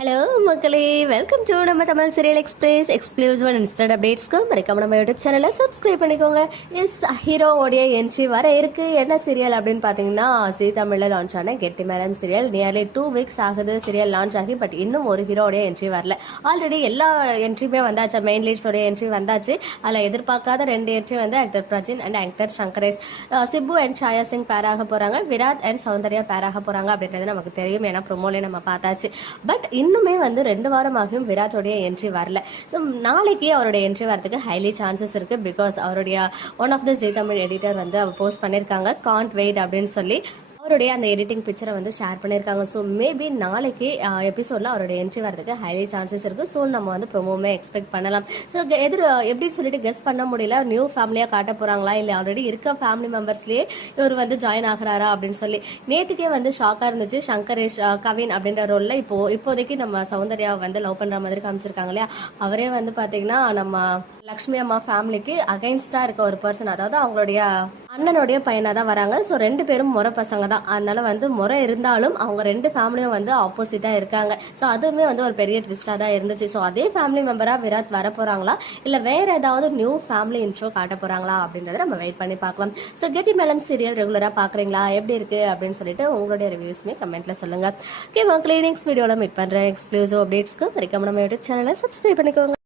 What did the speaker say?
Hello மக்களே. Welcome to நம்ம Tamil serial express exclusive and instant அப்டேட்ஸ்க்கு மறக்காம நம்ம யூடியூப் சேனலை சப்ஸ்கிரைப் பண்ணிக்கோங்க. எஸ் ஹீரோவோடைய என்ட்ரி வர இருக்கு. என்ன சீரியல் அப்படின்னு பார்த்தீங்கன்னா சி தமிழில் லான்ச் ஆன கெட்டி madam serial nearly two weeks ஆகுது சீரியல் லான்ச் ஆகி பட் இன்னும் ஒரு ஹீரோடைய என்ட்ரி வரல. ஆல்ரெடி எல்லா என்ட்ரியுமே வந்தாச்சு. மெயின் லீட்ஸோடைய என்ட்ரி வந்தாச்சு. அதில் எதிர்பார்க்காத ரெண்டு என்ட்ரி வந்து actor Prajin and actor Sankaresh Sibu Sippu and Shaya Singh பேராக போகிறாங்க விராத் அண்ட் சௌந்தர்யா பேராக போகிறாங்க அப்படின்றது நமக்கு தெரியும். ஏன்னா ப்ரொமோலே நம்ம பார்த்தாச்சு. பட் இன்னுமே வந்து ரெண்டு வாரமாகியும் விராட்டோடைய என்ட்ரி வரல. ஸோ நாளைக்கு அவருடைய என்ட்ரி வரதுக்கு ஹைலி சான்சஸ் இருக்குது பிகாஸ் அவருடைய one of the Zee Tamil editor வந்து அவர் போஸ்ட் பண்ணியிருக்காங்க காண்ட் வெயிட் அப்படின்னு சொல்லி அவருடைய அந்த எடிட்டிங் பிக்சரை வந்து ஷேர் பண்ணியிருக்காங்க. ஸோ மேபி நாளைக்கு எபிசோடில் அவருடைய என்ட்ரி வரதுக்கு ஹைலி சான்சஸ் இருக்குது ஸோ நம்ம வந்து ப்ரொமோமே எக்ஸ்பெக்ட் பண்ணலாம். ஸோ எதிர் எப்படின்னு சொல்லிட்டு கெஸ் பண்ண முடியல. நியூ ஃபேமிலியாக காட்ட போகிறாங்களா இல்லை ஆல்ரெடி இருக்க ஃபேமிலி மெம்பர்ஸ்லேயே இவர் வந்து ஜாயின் ஆகுறாரா? அப்படின்னு சொல்லி. நேற்றுக்கே வந்து ஷாக்காக இருந்துச்சு. சங்கரேஷ் கவின் அப்படின்ற ரோலில் இப்போ இப்போதைக்கு நம்ம சௌந்தர்யா வந்து லவ் பண்ணுற மாதிரி காமிச்சிருக்காங்க இல்லையா? அவரே வந்து பார்த்தீங்கன்னா நம்ம லக்ஷ்மி அம்மா ஃபேமிலிக்கு அகைன்ஸ்டாக இருக்க ஒரு பர்சன் அதாவது அவங்களுடைய அண்ணனுடைய பையனாக தான் வராங்க. ஸோ ரெண்டு பேரும் முறை பசங்க தான். அதனால வந்து முறை இருந்தாலும் அவங்க ரெண்டு ஃபேமிலியும் வந்து ஆப்போசிட்டாக இருக்காங்க. ஸோ அதுவுமே வந்து ஒரு பெரிய ட்விஸ்டாக தான் இருந்துச்சு. ஸோ அதே ஃபேமிலி மெம்பராக விராத் வர போகிறாங்களா இல்லை வேற ஏதாவது நியூ ஃபேமிலி இன்ட்ரோ காட்ட போகிறாங்களா அப்படின்றத நம்ம வெயிட் பண்ணி பார்க்கலாம். ஸோ கெட்டி மேலம் சீரியல் ரெகுலராக பார்க்குறீங்களா? எப்படி இருக்குது அப்படின்னு சொல்லிட்டு உங்களுடைய ரிவ்யூஸ்மே கமெண்ட்ல சொல்லுங்கள் ஓகே மக்களே நெக்ஸ்ட் வீடியோவில் மீட் பண்ணுறேன் எக்ஸ்க்ளூசிவ் அப்டேட்ஸ்க்கு வரைக்கும் நம்ம யூடியூப் சேனலை சப்ஸ்கிரைப் பண்ணிக்கோங்க.